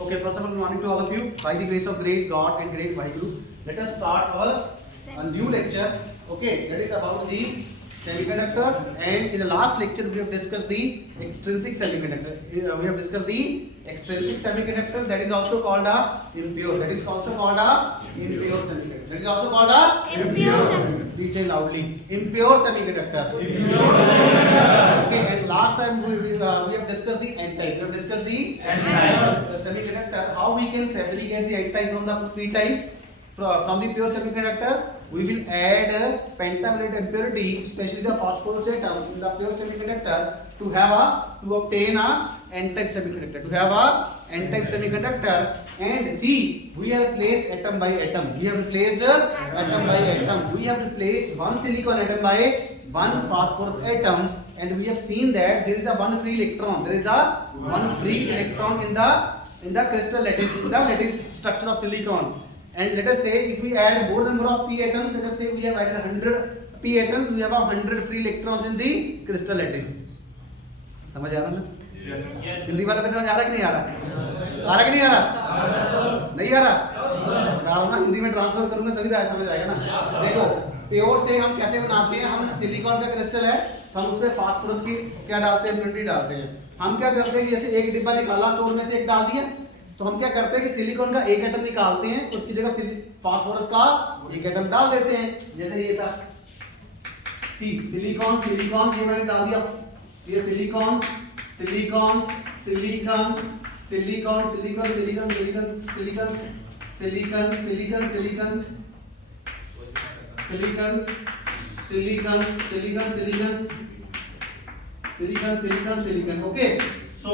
Okay, first of all, good morning to all of you. By the grace of great God and great Vaheguru, let us start a new lecture. Okay, that is about the semiconductors. And in the last lecture, we have discussed the extrinsic semiconductor. We have discussed the extrinsic semiconductor. That is also called a impure. That is also called a impure semiconductor. That is also called a impure semiconductor. Please say loudly. Impure semiconductor. Okay, and last time we have discussed the N-type. We have discussed the N-type semiconductor. How we can fabricate the N-type from the P-type. From the pure semiconductor, we will add pentavalent impurity, especially the phosphorus atom in the pure semiconductor to obtain a N-type semiconductor. To have a N-type semiconductor, and see, we have replaced atom by atom. We have replaced atom by atom. We have replaced one silicon atom by one phosphorus atom, and we have seen that there is a one free electron. There is a one free electron in the crystal lattice, in the lattice structure of silicon. And let us say if we add more number of p atoms, let us say we have added 100 p atoms, we have 100 free electrons in the crystal lattice. समझ आ रहा ना? हिंदी वाला पे समझ आ रहा कि नहीं आ रहा? आ रहा कि नहीं आ रहा? नहीं आ रहा? बता रहा हूँ ना, हिंदी में ट्रांसफर करूंगा तभी तो समझ आएगा ना. देखो, प्योर से हम कैसे बनाते हैं? हम सिलिकॉन का क्रिस्टल है, हम उसमें फास्फोरस की क्या डालते हैं? इम्प्योरिटी डालते हैं. हम क्या करते हैं कि जैसे एक डिब्बा निकाला, स्टोर में से एक डाल दिया, तो हम क्या करते हैं कि सिलिकॉन का एक एटम निकालते हैं, उसकी जगह फास्फोरस का एक एटम डाल देते हैं. जैसे ये था सिलिकॉन ये मैंने डाल दिया. ये silicon silicon silicon silicon silicon silicon silicon silicon silicon silicon silicon silicon silicon silicon silicon silicon silicon. Okay, so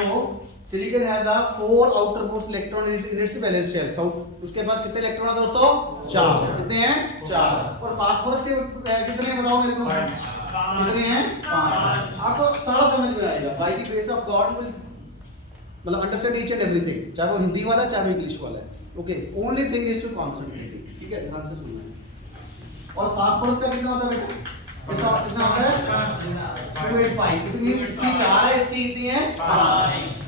silicon has a 4 outermost electron in its valence shell. So उसके पास कितने इलेक्ट्रॉन है दोस्तों? 4. कितने हैं? 4. और फास्फोरस के कितने हैं बताओ मेरे को? कितने हैं? 5. आपको सारा समझ में आएगा. By the grace of God you will मतलब अंडरस्टैंड ईच एंड एवरीथिंग, चाहे वो हिंदी वाला चाहे वो इंग्लिश वाला है. Okay, only thing is to concentrate. ठीक है, ध्यान से सुनना है. और फास्फोरस का कितना होता है बेटा? कितना होता है? 285. इट मींस इसकी 4 है, इसकी कितनी है? 5.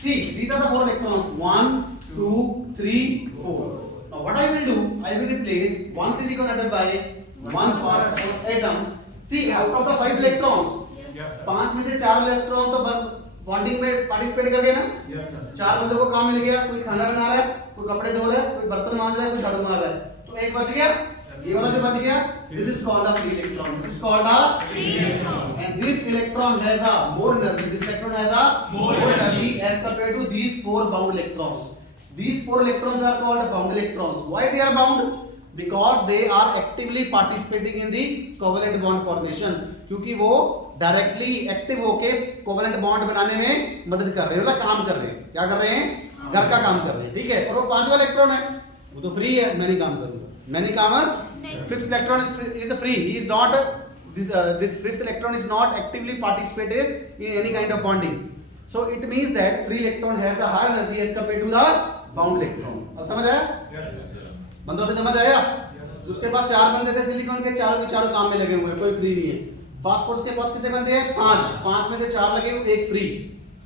See, these are the 4 electrons. 1, 2, 3, 4. Now what I will do, I will replace one silicon atom by one phosphorus atom. See, out of the 5 electrons, 5 में से 4 इलेक्ट्रॉन तो बॉन्डिंग में पार्टिसिपेट कर गए ना. 4 बंदों को काम मिल गया. कोई खाना बना रहा है, कोई कपड़े धो रहा है, कोई बर्तन मांज रहा है, कोई झाड़ू मार रहा है. तो एक बच गया. ये वाला जो बच गया, this is called a free electron. This is called a free electron. And this electron has a more energy. This electron has a more energy as compared to these 4 bound electrons. These 4 electrons are called bound electrons. Why they are bound? Because they are actively participating in the covalent bond formation. क्योंकि वो directly active होके covalent bond बनाने में मदद कर रहे हैं, मतलब काम कर रहे हैं. क्या कर रहे हैं? घर का काम कर रहे हैं. ठीक है. और वो 5वां इलेक्ट्रॉन है, वो तो फ्री है. मैं नहीं काम करूंगा. Many comer. 5th electron is free. He is not this 5th electron is not actively participated in any kind of bonding. So it means that free electron has a higher energy as compared to the bound electron. अब समझ आया? बंदों से समझ आया? उसके पास 4 बंदे थे सिलिकॉन के, चारों के चारों काम में लगे हुए हैं, कोई फ्री नहीं है. फास्फोरस के पास कितने बंदे हैं? 5. 5 में से 4 लगे हुए, एक फ्री.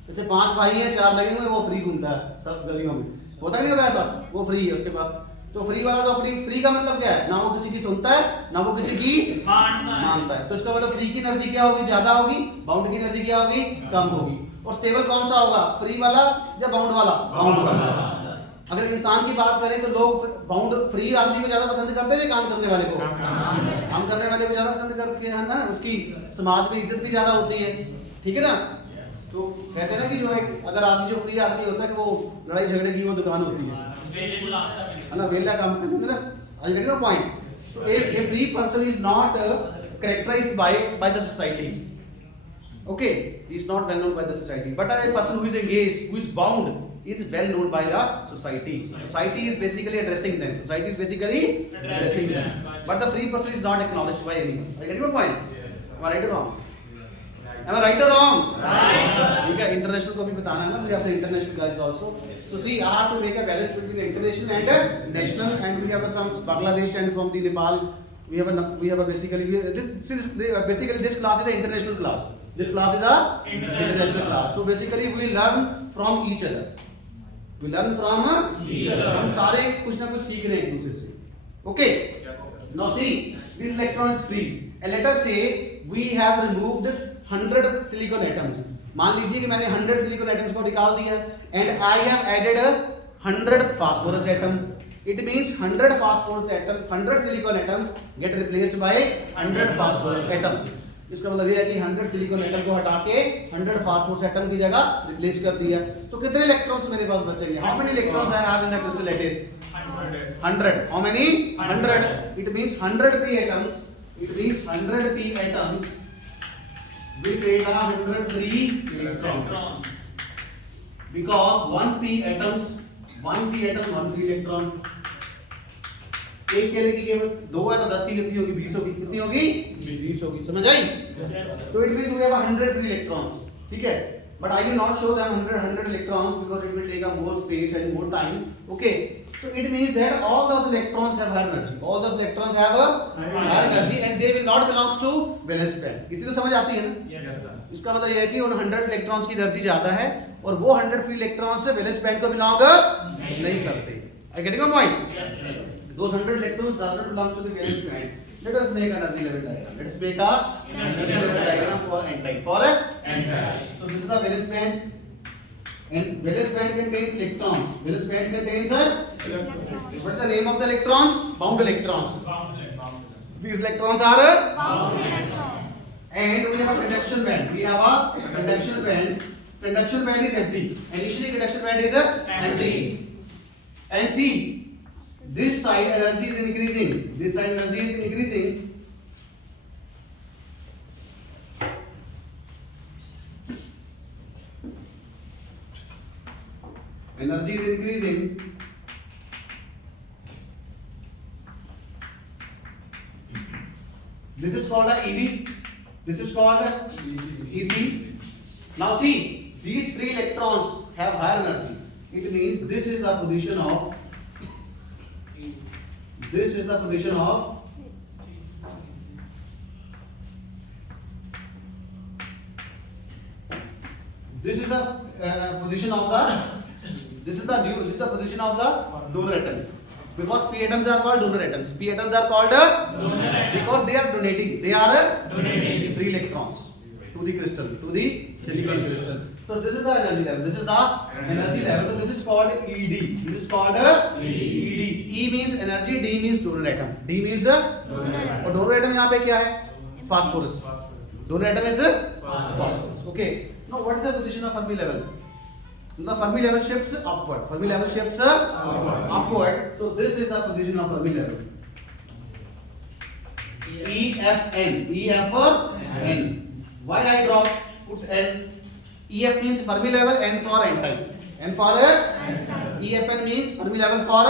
जैसे 5 भाई हैं, 4 लगे हुए, वो फ्री घूमता है सब गलियों में. होता नहीं होता है सब? वो फ्री है उसके पास. तो फ्री वाला तो अपनी फ्री का मतलब क्या है? ना वो किसी की सुनता है, ना वो किसी की मानता है. तो इसका मतलब फ्री की एनर्जी क्या होगी? ज्यादा होगी. बाउंड की एनर्जी क्या होगी? कम होगी. और स्टेबल कौन सा होगा? फ्री वाला या बाउंड वाला? बाउंड वाला. अगर इंसान की बात करें तो लोग बाउंड फ्री आदमी को ज्यादा पसंद करते हैं, काम करने वाले को? काम करने वाले को ज्यादा पसंद करते हैं ना. उसकी समाज में इज्जत भी ज्यादा होती है. ठीक है ना. तो कहते हैं ना कि जो एक अगर आदमी जो फ्री आदमी होता है कि वो लड़ाई झगड़े की वो दुकान होती है ना, वेला काम करने ना. I get your point. So A free person is not characterized by the society. Okay, he is not well known by the society, but a person who is engaged, who is bound, is well known by the society. Society is basically addressing them. Society is basically addressing them, but the free person is not acknowledged by anyone. I get your point? Am I right or wrong? Am I right or wrong? Right. ठीक है, international को भी बताना है ना. We have the international guys also. So see, I have to make a balance between the international and national, and we have some Bangladesh and from the Nepal. We have a basically this class is an international class. This class is a international class. So basically we learn from each other. We learn from each other. हम सारे कुछ ना कुछ सीख रहे हैं एक दूसरे से. Okay. Now see, this electron is free. And let us say we have removed this 100 silicon atoms. मान लीजिए कि मैंने 100 silicon atoms को निकाल दिया and I have added a 100 phosphorus atom. It means 100 phosphorus atoms, 100 silicon atoms get replaced by 100 phosphorus atoms. इसका मतलब ये है कि 100 सिलिकॉन एटम को हटा के 100 फास्फोरस एटम की जगह रिप्लेस कर दिया. तो कितने इलेक्ट्रॉन्स मेरे पास बचेंगे? How many electrons I have in the crystal lattice? 100. How many? 100. It means 100 p atoms. It means 100 p atoms will create 100 free electrons. Because 1 p atom, 1 free electron. एक केले की कीमत 2 है तो 10 की कितनी होगी? 20 होगी. कितनी होगी? 20 होगी. समझ आई? तो it means we have 100 free electrons. ठीक है, but I will not show them 100 electrons because it will take a more space and more time. Okay, so it means that all those electrons have higher energy. All those electrons have a higher energy and they will not belongs to valence band. इतनी तो समझ आती है ना? yes, इसका मतलब ये है कि उन 100 इलेक्ट्रॉन्स की एनर्जी ज्यादा है और वो 100 फ्री इलेक्ट्रॉन्स से वैलेंस बैंड को बिलोंग नहीं करते. I getting my point? yes, those 100 electrons does not belong to the valence band. Let us make an energy level diagram. Let's make a energy level diagram for n-type. For n-type. So this is the valence band. And valence band contains electrons. Valence band contains electrons. What is the name of the electrons? Bound electrons. These electrons are bound electrons. And we have a conduction band. We have a conduction band. Conduction band is empty. Initially conduction band is empty. And see, this side energy is increasing. This side energy is increasing. Energy is increasing. This is called a EV. This is called EC. Now see, these three electrons have higher energy. It means this is the position of. This is the position of. This is the position of the. This is the position of the donor atoms. Because p atoms are called donor atoms. P atoms are called donor atoms because they are donating. They are donating free electrons to the crystal, to the silicon crystal. So this is the energy level. This is the energy level. So this is called ED. This is called ED. E means energy. D means donor atom. D means donor atom. और donor atom यहाँ पे क्या है? Phosphorus. Donor atom is phosphorus. Okay. Now what is the position of Fermi level? The Fermi level shifts upward. Fermi level shifts upward. So this is the position of Fermi level. EFN. EFN. Why I drop put N? EF means Fermi level, N for n-type. N for EFN means Fermi level for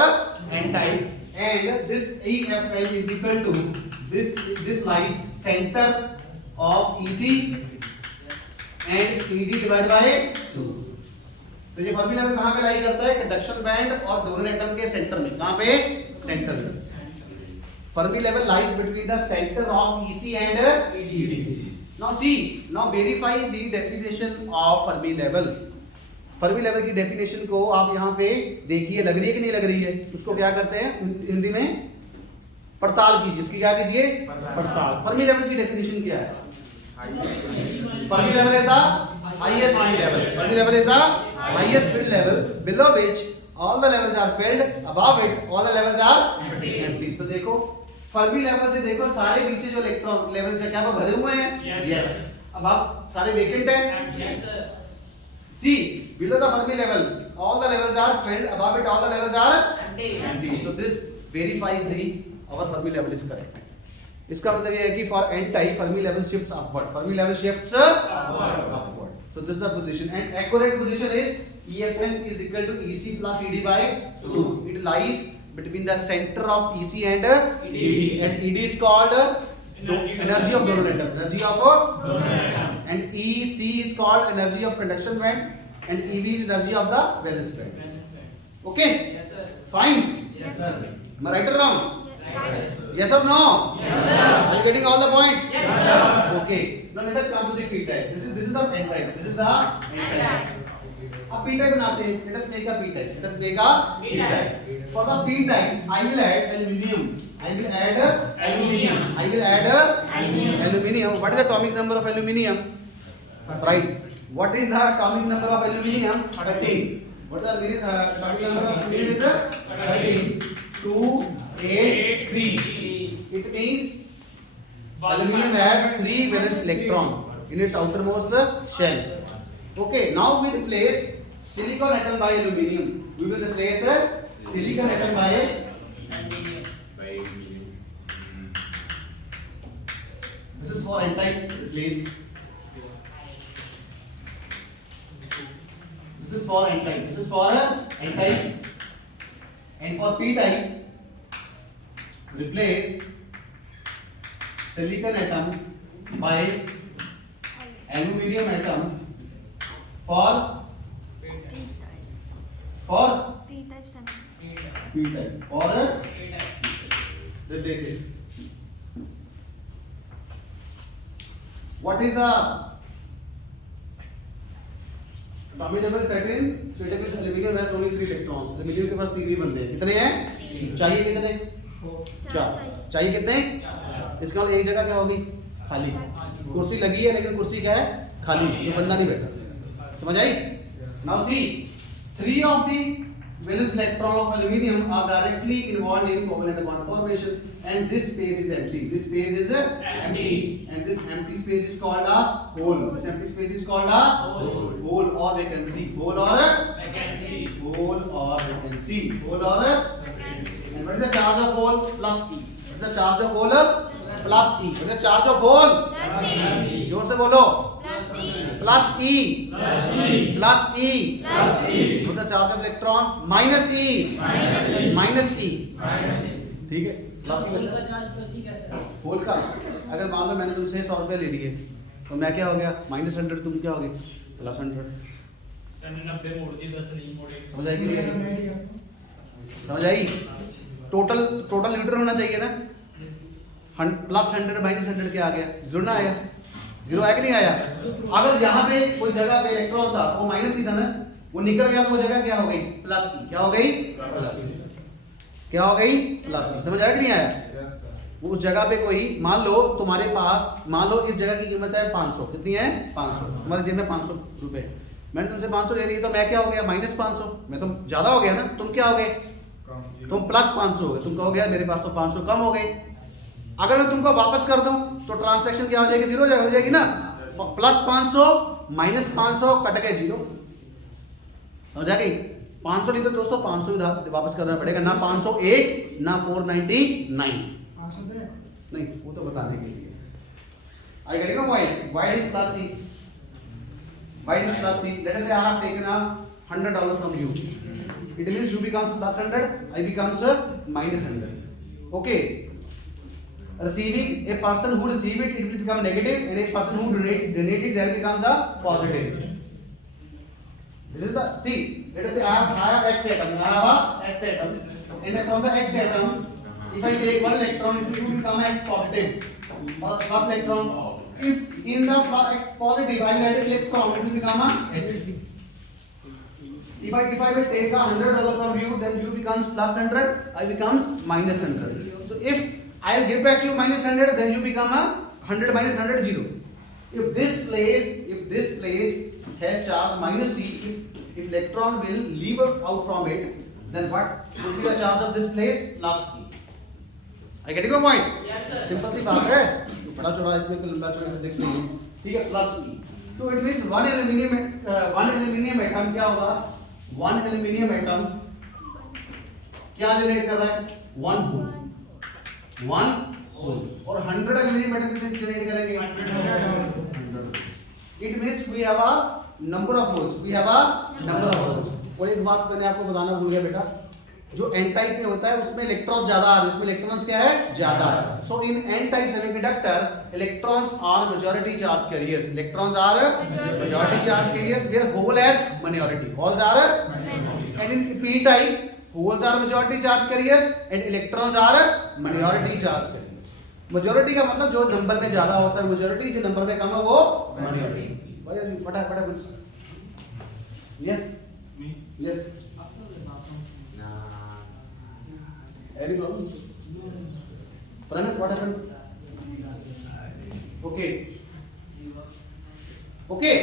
n-type. And this EFN is equal to this lies center of EC and ED divided by 2. तो ये Fermi level कहाँ पे लाई करता है? Conduction band और donor atom के centre में. कहाँ पे? सेंटर में. Fermi level lies between the centre of EC and ED. Now see, now verify the definition of Fermi level. Fermi level की डेफिनेशन को आप यहाँ पे देखिए, लग रही है कि नहीं लग रही है? उसको क्या करते हैं हिंदी में? पड़ताल कीजिए. उसकी क्या कीजिए? पड़ताल. फर्मी लेवल की डेफिनेशन क्या है? Fermi level is the highest field level. Fermi level is the highest field level below which all the levels are filled, above it all the levels are empty. तो देखो Fermi level से देखो सारे नीचे जो electron level से क्या वो भरे हुए हैं? Yes. अब आप सारे वेकेंट हैं? Yes sir. See, below the Fermi level all the levels are filled, above it all the levels are empty. So this verifies the our Fermi level is correct. इसका मतलब ये है कि for n type Fermi level shifts upward. Fermi level shifts upward. So this is the position, and accurate position is EFN is equal to EC plus ED by 2. It lies between the center of EC and ED. And ED is called energy of donor atom. Energy of donor atom. And EC is called energy of conduction band, and EV is energy of the valence band. Okay? Yes sir. Fine. Yes sir. Am I right or wrong? Right. Yes or no? Yes sir. Are you getting all the points? Yes sir. Okay. Now let us come to the p type. This is the n type. This is the n type. अब p type बनाते हैं. Let us make a p type. Let us make a p type. For the p type, I will add aluminium. I will add aluminium. I will add aluminium. What is the atomic number of aluminium? Right. What is the atomic number of aluminium? 13. What is the atomic number of aluminium? Is 13. 2, 8, 3. It means aluminium has 3 valence electron in its outermost shell. Okay. Now we replace silicon atom by aluminium. We will replace silicon atom by aluminium. This is for n-type. Replace. This is for n-type. This is for n-type. And for p-type, replace silicon atom by aluminium atom for P-type 7. p-type. For replace it. What is the atomic number is 13? So it is aluminium has only 3 electrons. aluminium के पास 3 ही बनते हैं. कितने हैं? चाहिए कितने? 4. चाहिए कितने? इसका मतलब एक जगह क्या होगी? खाली. कुर्सी लगी है लेकिन कुर्सी क्या है? खाली. ये बंदा नहीं बैठा. समझ आई? Now see, 3 of the valence electron of aluminium are directly involved in covalent bond formation, and this space is empty. This space is empty, and this empty space is called a hole. This empty space is called a hole or vacancy. Hole or vacancy. Hole or vacancy. Hole or vacancy. And what is the charge of hole? Plus E. What is the charge of hole? Plus E. What is the charge of hole? Plus E. जोर से बोलो. Plus E. Plus E. Plus E. Plus E. What's the charge of electron? Minus E. Minus E. ठीक है. Plus E बचा. Whole का अगर मान लो मैंने तुमसे 100 रुपए ले लिए तो मैं क्या हो गया? -100. तुम क्या हो गए? +100. समझ आई कि नहीं? समझ आई? टोटल न्यूट्रल होना चाहिए ना. +100 -100 क्या आ गया? 0 ना आया? 0 आया कि नहीं आया? अगर यहाँ पे कोई जगह पे इलेक्ट्रॉन था वो माइनस ही था ना, वो निकल गया तो वो जगह क्या हो गई? प्लस की. क्या हो गई? प्लस. क्या हो गई? प्लस. समझ आया कि नहीं आया? उस जगह पे कोई मान लो तुम्हारे पास, मान लो इस जगह की कीमत है 500. कितनी है? 500. तुम्हारे जेब में 500 रुपए. मैंने तुमसे 500 ले ली तो मैं क्या हो गया? -500. मैं तो ज्यादा हो गया ना. तुम क्या हो गए? तुम +500 हो गए. तुम कहोगे मेरे पास तो 500 कम हो गए. अगर मैं तुमको वापस कर दूं तो ट्रांजैक्शन क्या हो जाएगी? 0 हो जाएगी ना. +500 -500 कट गए 0. समझ आ गई? 500 नहीं तो दोस्तों 500 ही वापस करना पड़ेगा. ना 501 ना 499. नहीं वो तो बताने के लिए. I getting a point? Why is plus C? Why is plus C? Let us say I have taken $100 from you. It means you becomes +100, I becomes -100. Okay. Receiving, a person who receive it will become negative, and a person who donate it, that becomes a positive. This is the, see, let us say I have X atom. I have a X atom, and from the X atom, if I take one electron, it will become X positive, plus electron. If in the X positive I will add an electron, it will become a X. If I will take $100 from you, then you becomes +100, I becomes -100. So if I will give back you -100, then you become a 100 minus 100 0. If this place has charge -C, if electron will leave out from it, then what will be the charge of this place? +E. I getting your point? Yes sir. Simple सी बात है. बड़ा चौड़ा इसमें कोई लंबा चौड़ा physics नहीं है. ठीक है. +E. तो it means one aluminium atom क्या होगा? One aluminium atom क्या जनरेट कर रहा है? 1 होल. 1 होल. और 100 aluminium atom कितने जनरेट करेंगे? 100. It means we have a number of holes. We have a number of holes. और एक बात मैंने आपको बताना भूल गया बेटा. जो n टाइप में होता है उसमें इलेक्ट्रॉन्स ज्यादा आ रहे हैं. उसमें इलेक्ट्रॉन्स क्या है? ज्यादा है. So in n type semiconductor electrons are majority charge carriers. Electrons are majority charge carriers where hole has minority. Holes are and in p type holes are majority charge carriers and electrons are minority charge carriers. majority का मतलब जो number में ज्यादा होता है majority, जो number में कम है वो minority. what happens? Yes. Yes. Any problem? Pranjas, what happened? Okay. Okay.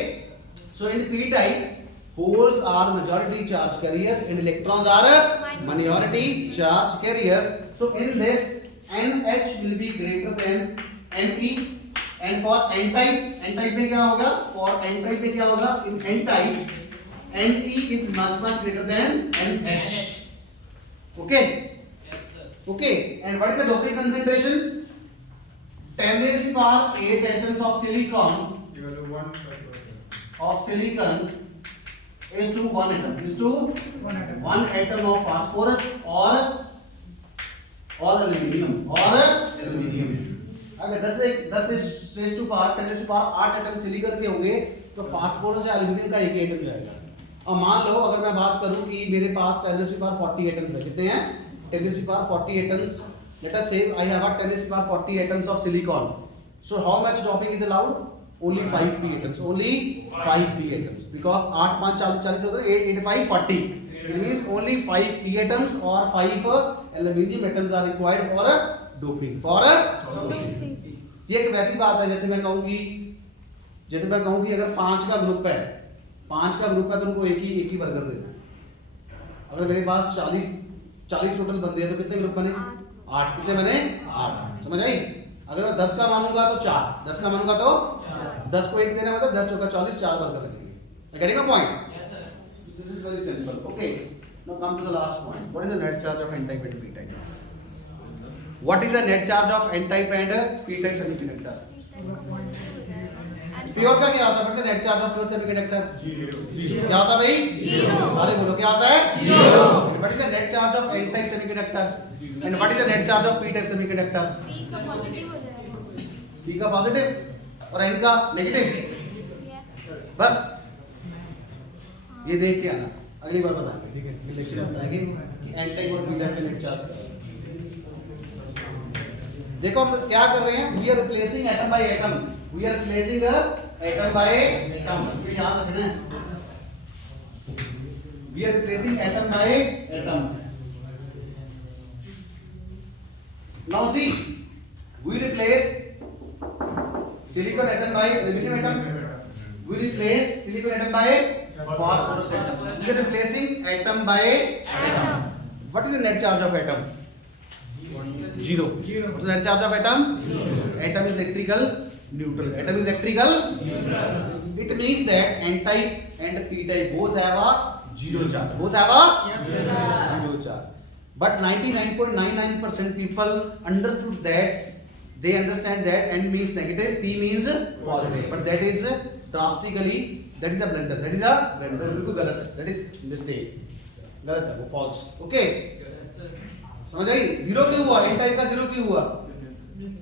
So in P type, holes are majority charge carriers and electrons are minority charge carriers. So in this, NH will be greater than Ne. And for N type में क्या होगा? For N type में क्या होगा? In N type, Ne is much greater than NH. Okay. Okay. And what is the doping concentration? 10 raised to the power 8 atoms of silicon is to 1 atom. Is to 1 atom of phosphorus or aluminium. अगर 10 raise to power 10 raise to power 8 atom silicon के होंगे तो phosphorus या aluminium का एक ही atom जाएगा। अब मान लो अगर मैं बात करूं कि मेरे पास 10 रेज़ टू पावर 40 एटम्स है, कितने हैं? 10 raise to power 40 atoms. Let us say I have 10 raise to power 40 atoms of silicon. So how much doping is allowed? Only 5 p atoms. Only 5 p atoms. Because 8 5 40 होता है 8 5 40. It means only 5 p atoms or 5 aluminium atoms are required for doping. For doping. ये एक वैसी बात है जैसे मैं कहूँ कि अगर 5 का ग्रुप है तो उनको एक ही बर्गर देना है। अगर मेरे पास 40 टोटल बंदे हैं तो कितने ग्रुप बने? 8। कितने बने? 8। समझ आई? अगर मैं 10 का मानूंगा तो 4, 10 का मानूंगा तो 10 को एक देना मतलब 10 चौका 40, 4 बर्गर लगेंगे। Getting a point? Yes, sir. This is very simple. Okay. Now come to the last point. What is the net charge of N-type and P-type? What is the net charge of N-type and P-type semiconductor? Pure का क्या होता है? फिर से net charge of pure semiconductor क्या होता है भाई? 0। सारे बोलो क्या होता है? 0। What is the net charge of N-type semiconductor? And what is the net charge of P-type semiconductor? P का पॉजिटिव हो जाएगा। P का पॉजिटिव और N का नेगेटिव। Yes. बस ये देख के आना, अगली बार बताएंगे, ठीक है? ये लेक्चर में बताएंगे कि N-type और P-type का नेट चार्ज। देखो हम क्या कर रहे हैं? We are replacing atom by atom. We are replacing atom by atom. ये याद रखना है। We are replacing atom by atom. Now see, we replace silicon atom by aluminum atom. We replace silicon atom by phosphorus atom. We are replacing atom by atom. What is the net charge of atom? 0. What is the net charge of atom? Atom is electrical neutral. Atom is electrical neutral. It means that N-type and P-type both have a 0 charge. Both have a 0 charge. But 99.99% people understood that. They understand that N means negative, P means positive. But that is drastically, that is a blunder. That is a blunder. बिल्कुल गलत है. That is mistake. गलत है, वो false. Okay. समझ आई? 0 क्यों हुआ? N type का 0 क्यों हुआ?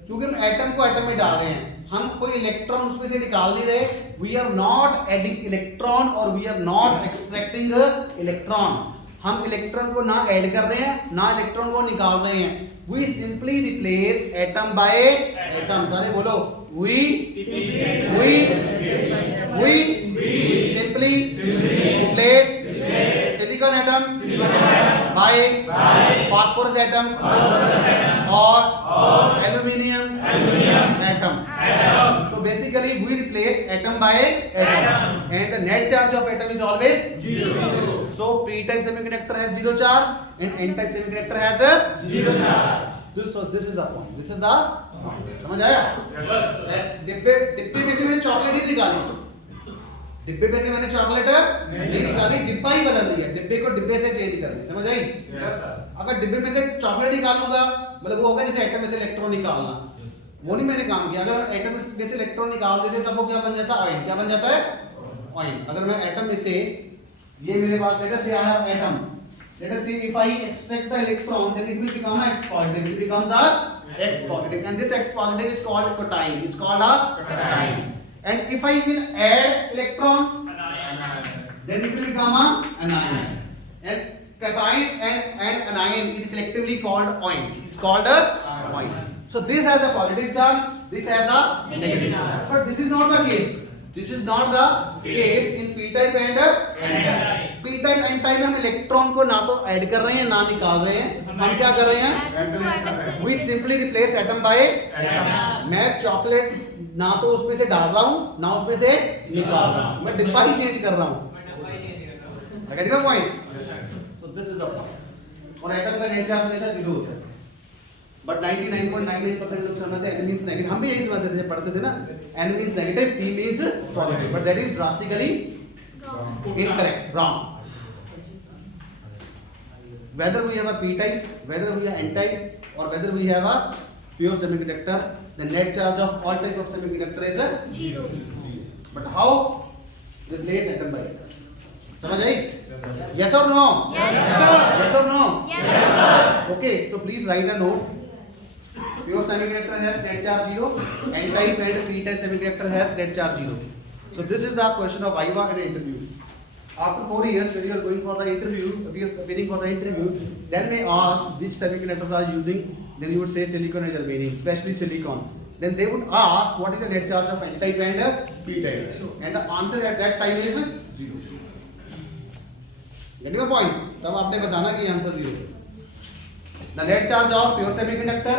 क्योंकि हम एटम को एटम में डाल रहे हैं, हम कोई इलेक्ट्रॉन उसमें से निकाल नहीं रहे। We are not adding electron और we are not extracting electron. हम इलेक्ट्रॉन को ना ऐड कर रहे हैं ना इलेक्ट्रॉन को निकाल रहे हैं। We simply replace atom by atom. सारे बोलो we simply replace silicon atom by phosphorus atom or aluminium atom. So basically we replace atom by atom and the net charge of atom is always 0. So p-type semiconductor has 0 charge and n-type semiconductor has a 0 charge. So this is the point. This is the point. समझ आया? डिब्बे में से मैंने chocolate ही निकाली, डिब्बे पे से मैंने चॉकलेट नहीं निकाली, डिब्बा ही बदल दिया, डिब्बे को डिब्बे से चेंज कर दिया। समझ आई? अगर डिब्बे में से चॉकलेट निकालूंगा मतलब वो होगा जैसे एटम में से इलेक्ट्रॉन निकालना, वो नहीं मैंने काम किया। अगर एटम में से इलेक्ट्रॉन निकाल देते तब वो क्या बन जाता है? आयन। क्या बन जाता है? आयन। अगर मैं एटम में से, ये मेरे पास लेट अस से आया atom, let us say if I extract the electron then it will become a x positive, it becomes a x positive and this x positive is called cation, is called a cation. And if I will add electron then it will become a anion. And cation and anion is collectively called ion. It's called a ion. So this has a positive charge, this has a negative charge. But this is not the case. This is not the case in p-type and n-type. P type N type में हम electron को ना तो add कर रहे हैं ना निकाल रहे हैं, हम क्या कर रहे हैं? We simply replace atom by atom. मैं चॉकलेट ना तो उसमें से डाल रहा हूं ना उसमें से निकाल रहा हूं, मैं डिब्बा ही चेंज कर रहा हूं। I get your point? So this is the point. और एटम का नेट चार्ज हमेशा 0 होता है। बट 99.99% लोग समझते हैं n means नेगेटिव, हम भी यही समझते थे जब पढ़ते थे ना, n means negative, p means positive, but that is drastically incorrect, wrong. Whether we have a p type, whether we have n type, or whether we have a pure semiconductor, the net charge of all type of semiconductor is 0. but how replace atom by atom? समझ आई? Yes or no? Yes. Yes or no? Yes. Okay, so please write a note. Pure semiconductor has net charge 0, n type and p type semiconductor has net charge 0. So this is the question of Viva and interview. After 4 years, when you are going for the interview, we are preparing for the interview, then they ask which semiconductors are using, then you would say silicon and germanium, especially silicon. Then they would ask what is the net charge of n type and p type, and the answer at that time is 0. Getting your point? तब आपने बताना कि answer 0 है. The net charge of pure semiconductor,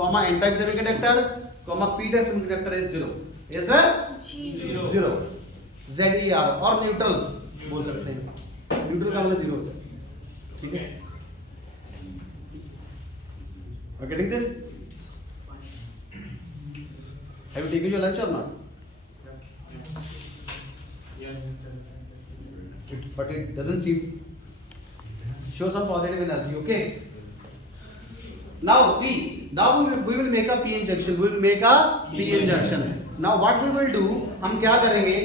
comma n type semiconductor, comma p type semiconductor is 0. Is a 0. ZER और neutral बोल सकते हैं. Neutral का मतलब 0 होता है. ठीक है? Are you getting this? Have you taken your lunch or not? But it doesn't seem. Show some positive energy, okay? Now see, now we will make a p-n junction. We will make a p-n junction. Now what we will do? हम क्या करेंगे?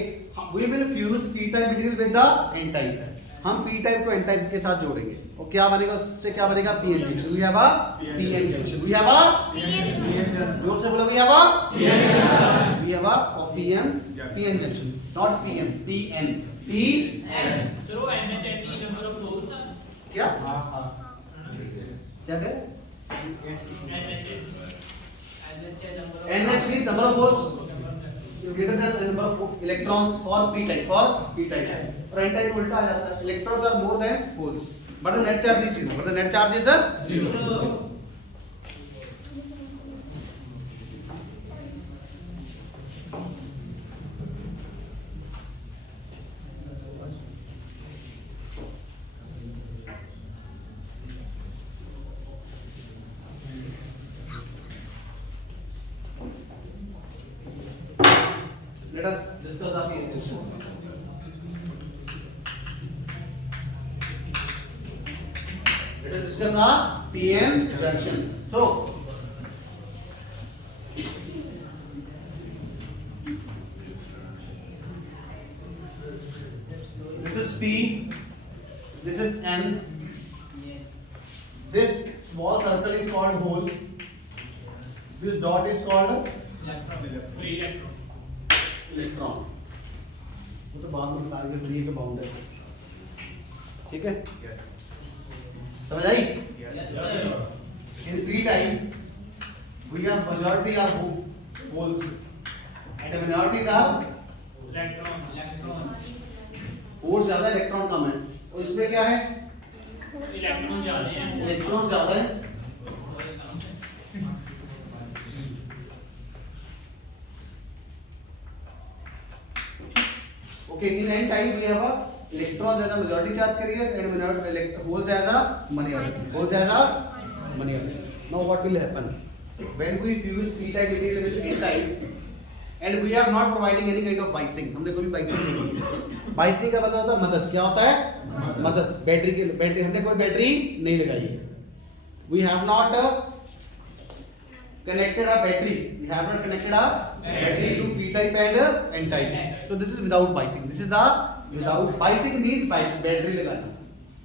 We will fuse p type material with the n type. हम p type को n type के साथ जोड़ेंगे. और क्या बनेगा? उससे क्या बनेगा? p-n junction. We have a p-n junction. We have a p-n junction. जोर से बोलो. We have a p-n junction. We have a p-n junction. Not p-n. p-n. p-n. So NHS number of poles are क्या? क्या कह? NH means number of poles greater than the number of electrons for p type. For p type. और n type उल्टा आ जाता है. Electrons are more than poles. But the net charge is 0. But the net charge is 0. Let us discuss the p-n junction. Let us discuss the p-n junction. So, this is p, this is n. This small circle is called hole. This dot is called free electron. Electron. वो तो बाद में बता देंगे free का bound है. ठीक है? समझ आई? In p type we have majority are holes and the minorities are Electron. Holes ज्यादा इलेक्ट्रॉन कम है. और इसमें क्या है? Electron ज्यादा हैं. इलेक्ट्रॉन ज्यादा है. Okay, in n type we have a electrons as a majority charge carriers and holes as a minority. Holes as a minority. Now what will happen? When we fuse p type material with n type and we are not providing any kind of biasing. हमने कोई biasing नहीं की. Biasing का मतलब होता है मदद. क्या होता है? मदद. बैटरी हमने कोई बैटरी नहीं लगाई है. We have not connected a battery. We have not connected a battery to p type and n type. So this is without biasing. This is the without biasing means battery लगाना.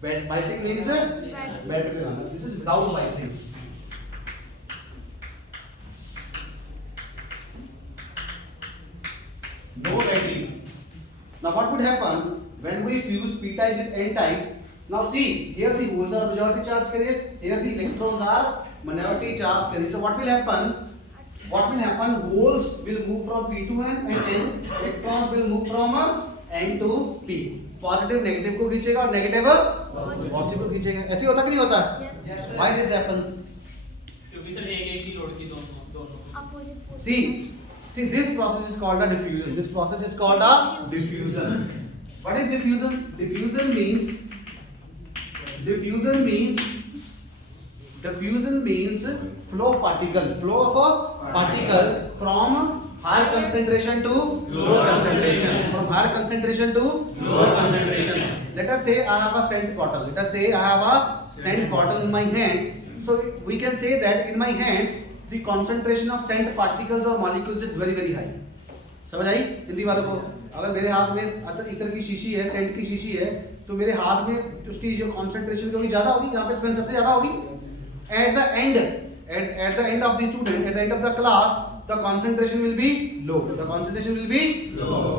Biasing means battery लगाना. This is without biasing. No battery. Now what would happen when we fuse p type with n type? Now see, here the holes are majority charge carriers. Here the electrons are minority charge carriers. So what will happen? What will happen? Holes will move from p to n and then electrons will move from n to p. Positive negative को खींचेगा और negative positive को खींचेगा। ऐसे होता कि नहीं होता? Yes. Why this happens? क्योंकि सर एक एक ही लोड की दोनों Opposite. See, this process is called a diffusion. This process is called a diffusion. What is diffusion? Diffusion means flow of particles from higher concentration to lower concentration. From higher concentration to lower concentration. Let us say I have a scent bottle in my hand. So we can say that in my hands the concentration of scent particles or molecules is very very high. समझ आई हिंदी वालों को? अगर मेरे हाथ में इत्र की शीशी है, सेंट की शीशी है, तो मेरे हाथ में उसकी जो concentration होगी ज्यादा होगी, यहाँ पे स्मेल सबसे ज्यादा होगी. At the end of the student, at the end of the class, the concentration will be low.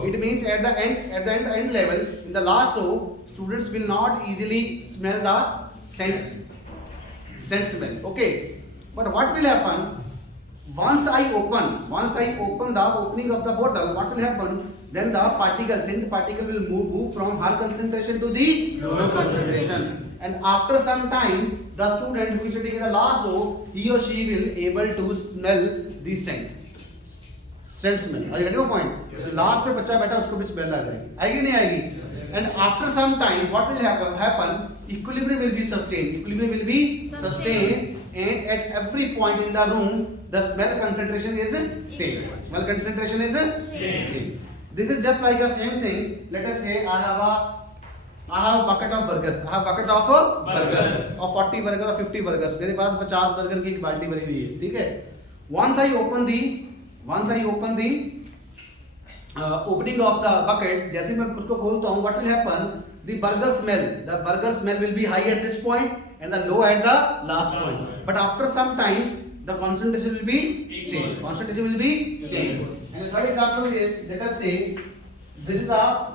It means at the end level, in the last row, students will not easily smell the scent smell. Okay, but what will happen once I open the opening of the bottle? What will happen? Then the scent particle will move from higher concentration to the lower concentration. And after some time, the student who is sitting in the last row, he or she will able to smell the scent smell. Are you getting my point? Last में बच्चा बैठा उसको भी smell आ जाएगी, आएगी नहीं आएगी? And after some time, what will happen? Equilibrium will be sustained, and at every point in the room, the smell concentration is same. This is just like the same thing. Let us say I have a bucket of burgers. of 40 burgers or 50 burgers. मेरे पास 50 burger की एक बाल्टी भरी हुई है, ठीक है? Once I open the opening of the bucket, जैसे मैं उसको खोलता हूँ, what will happen? The burger smell will be high at this point and the low at the last point. But after some time, the concentration will be same. And the third example is, let us say this is a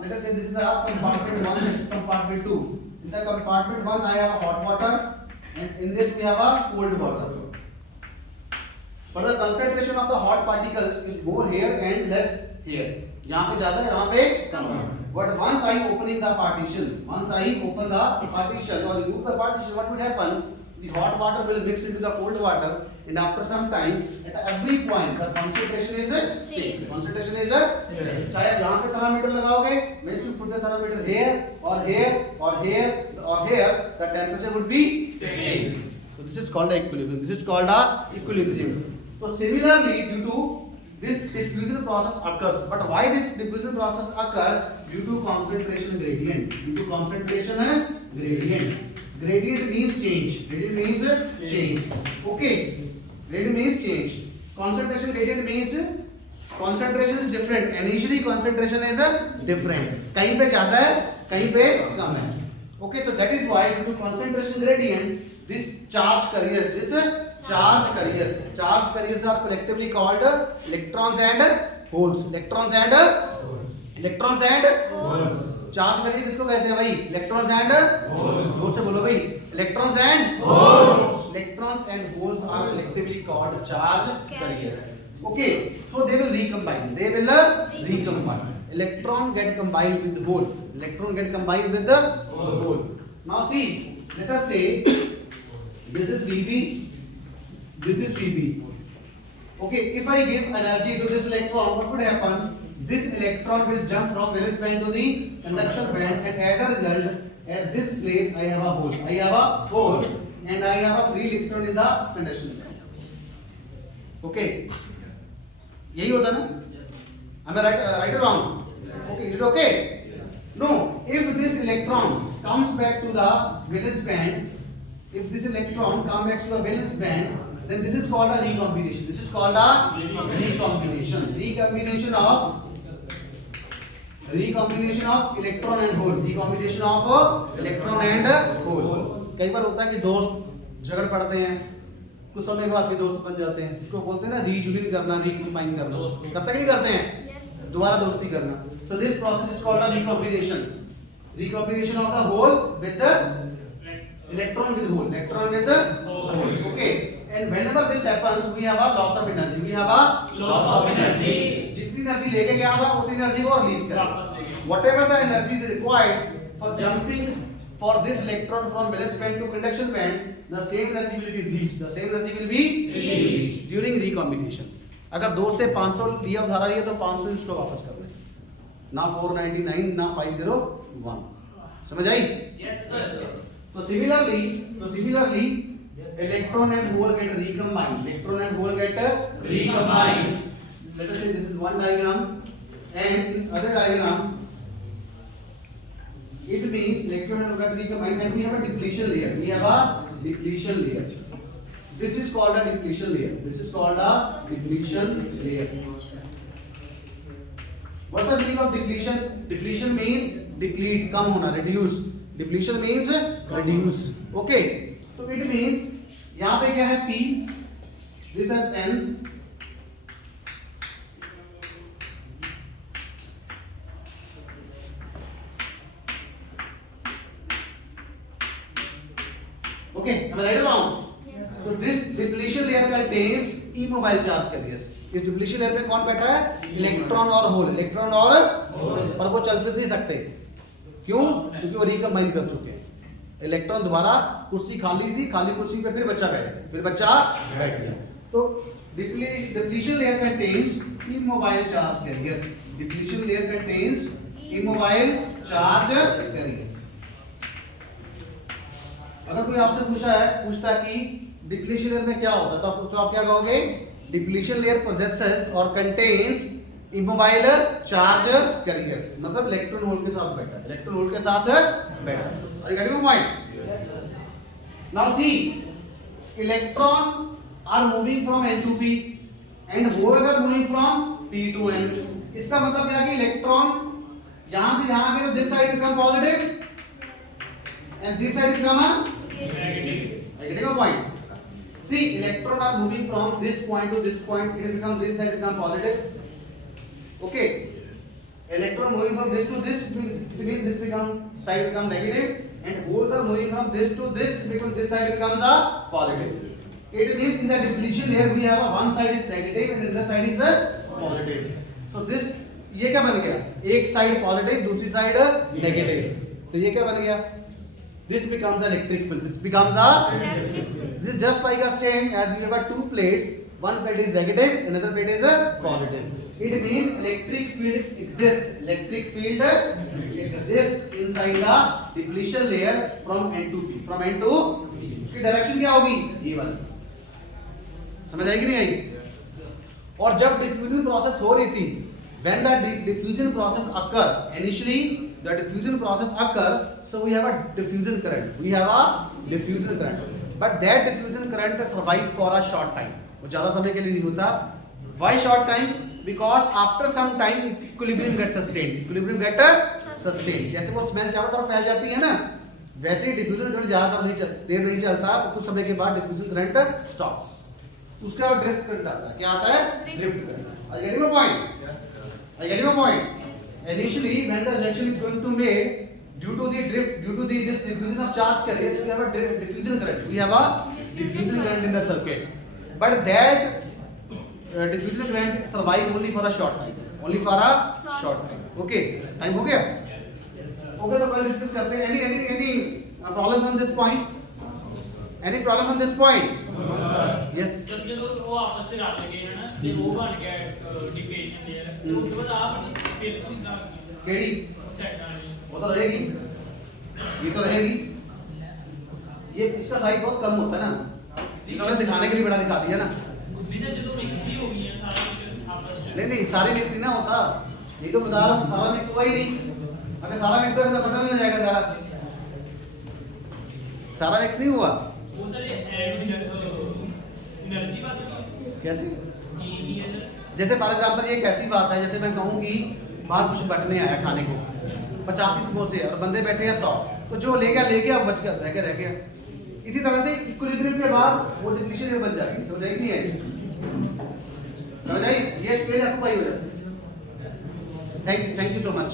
compartment 1, this is compartment 2. In the compartment 1, I have hot water, and in this we have a cold water. But the concentration of the hot particles is more here and less here. यहाँ पे ज़्यादा है, यहाँ पे कम है. But once I open the partition or remove the partition, what would happen? The hot water will mix into the cold water, and after some time, at every point, the concentration is same. चाहे आप यहाँ पे thermometer लगाओगे, when you put the thermometer here or here, the temperature would be same. So this is called equilibrium. So similarly, due to this diffusion process occurs. But why this diffusion process occurs? Due to concentration gradient. Gradient means change. Okay. Gradient means change. Concentration gradient means concentration is different. Initially concentration is different. कहीं पे ज़्यादा है, कहीं पे कम है. Okay, so that is why due to concentration gradient, this charge carriers are collectively called electrons and holes. Charge carrier किसको कहते हैं भाई? Electrons and holes. जोर से बोलो भाई, electrons and holes are collectively called charge carriers. Okay, so they will recombine. Electron get combined with the hole. Now see, let us say this is BB, this is CB. Okay, if I give energy to this electron, what would happen? This electron will jump from valence band to the conduction band, and as a result, at this place I have a hole, and I have a free electron in the conduction band. Okay, यही होता ना? Am I right or wrong? Okay, is it okay? No, if this electron comes back to the valence band, then this is called a recombination. Recombination of electron and hole. कई बार होता है कि दोस्त झगड़ पड़ते हैं, कुछ समय के बाद फिर दोस्त बन जाते हैं. इसको बोलते हैं ना रीजूनिंग करना, रिकम्बाइन करना. करते कि नहीं करते हैं? दोबारा दोस्ती करना. So this process is called a recombination. Recombination of the hole with the electron with hole. Okay. And whenever this happens, we have a loss of energy. जितनी एनर्जी लेके गया था उतनी एनर्जी को रिलीज करेगा. Whatever the energy is required for jumping for this electron from valence band to conduction band, the same energy will be released. The same energy will be released during recombination. अगर 2 से 500 लिया उधारा लिया तो 500 इसको वापस कर दें, ना 499 ना 501. समझ आई? Yes sir. So similarly, electron and hole get recombined. Electron and hole get recombined. Let us say this is one diagram, and in other diagram, it means electron and hole get recombined, and we have a depletion layer. We have a depletion layer. This is called a depletion layer. This is called a depletion layer. What's the meaning of depletion? Depletion means deplete, कम होना, reduce. Depletion means reduce. Okay. So it means यहाँ पे क्या है P, this is N, okay, am I right or wrong? Yes. So this depletion layer contains immobile charge carriers. इस depletion layer पे कौन बैठा है? इलेक्ट्रॉन और होल, इलेक्ट्रॉन और पर वो चल फिर नहीं सकते. क्यों? क्योंकि वो रिकम्बाइन कर चुके हैं. इलेक्ट्रॉन दोबारा कुर्सी खाली थी, खाली कुर्सी पे फिर बच्चा बैठ गया. तो depletion layer contains immobile charge carriers. Depletion layer contains immobile charge carriers. अगर कोई आपसे पूछता कि डिप्लीशन लेयर में क्या होता है, तो आप क्या कहोगे? डिप्लीशन लेयर possesses और contains immobile charge carriers. मतलब इलेक्ट्रॉन होल के साथ बैठा है, इलेक्ट्रॉन होल के साथ बैठा है. Are you getting my point? Yes sir. Now see, electron are moving from N to P and holes are moving from P to N. इसका मतलब क्या है कि इलेक्ट्रॉन यहाँ से यहाँ गए तो this side become positive and this side become a Negative. Are you getting my point? See, electron are moving from this point to this point. It will become this side become positive. Okay. Electron moving from this to this, it means this side become negative, and holes are moving from this to this, this side becomes a positive. It means in the depletion layer we have a one side is negative and the other side is a positive. So this ये क्या बन गया? एक side positive, दूसरी side negative. तो ये क्या बन गया? This becomes electric field. This becomes a Electric field. This is just like a same as we have 2 plates. One plate is negative, another plate is a positive. It means electric field exists. Electric field exists inside the depletion layer from N to P. From N to उसकी direction क्या होगी? ये वाली. समझ आएगी नहीं आई? और जब डिफ्यूजन प्रोसेस हो रही थी, when the diffusion process occur, initially the diffusion process occur, so we have a diffusion current. We have a diffusion current. But that diffusion current survive for a short time. वो ज़्यादा समय के लिए नहीं होता. Why short time? Because after some time equilibrium gets sustained. Equilibrium gets sustained. जैसे वो smell चारों तरफ फैल जाती है ना, वैसे ही डिफ्यूजन करंट ज़्यादा देर नहीं चलता. कुछ समय के बाद डिफ्यूजन करंट स्टॉप्स. उसका ड्रिफ्ट करंट आता है. क्या आता है? Drift current. Are you getting my point? Are you getting my point? Initially, when the junction is going to made, due to this diffusion of charge carriers, we have a diffusion current. We have a diffusion current in the circuit. But that diffusion current survive only for a short time. Only for a short time. Okay, time हो गया? Okay, तो कल discuss करते हैं. Any problem on this point? Any problem on this point? Yes. जब जो वो आपस में लड़ लगे हैं ना, ये वो बन गया डिप्लीशन लेयर. तो उसके बाद आप फिर कितना केडी सेट करनी? वो तो रहेगी. ये तो रहेगी. ये इसका साइज बहुत कम होता है ना. ये तो मैंने दिखाने के लिए बड़ा दिखा दिया ना. जिधर जो मिक्स ही हो गई है सारा कुछ आपस में. नहीं सारे मिक्स नहीं ना होता. ये तो बता रहा हूँ, सारा मिक्स हुआ ही नहीं. अगर सारा मिक्स होगा तो खत्म ही हो जाएगा सारा. सारा मिक्स नहीं हुआ. वो सर एनर्जी बात है. कैसे? ये जैसे फॉर एग्जांपल ये कैसी बात है, जैसे मैं कहूँ कि बाहर कुछ बटने आया खाने को 85 समोसे और बंदे बैठे हैं 100, तो जो ले गया बच गया, रह गया. इसी तरह से इक्विलिब्रियम के बाद वो डिप्लीशन लेयर बन जाएगी. समझ आई नहीं है? समझ आई? ये स्टेज ऑक्यूपाई हो जाती है. Thank you so much.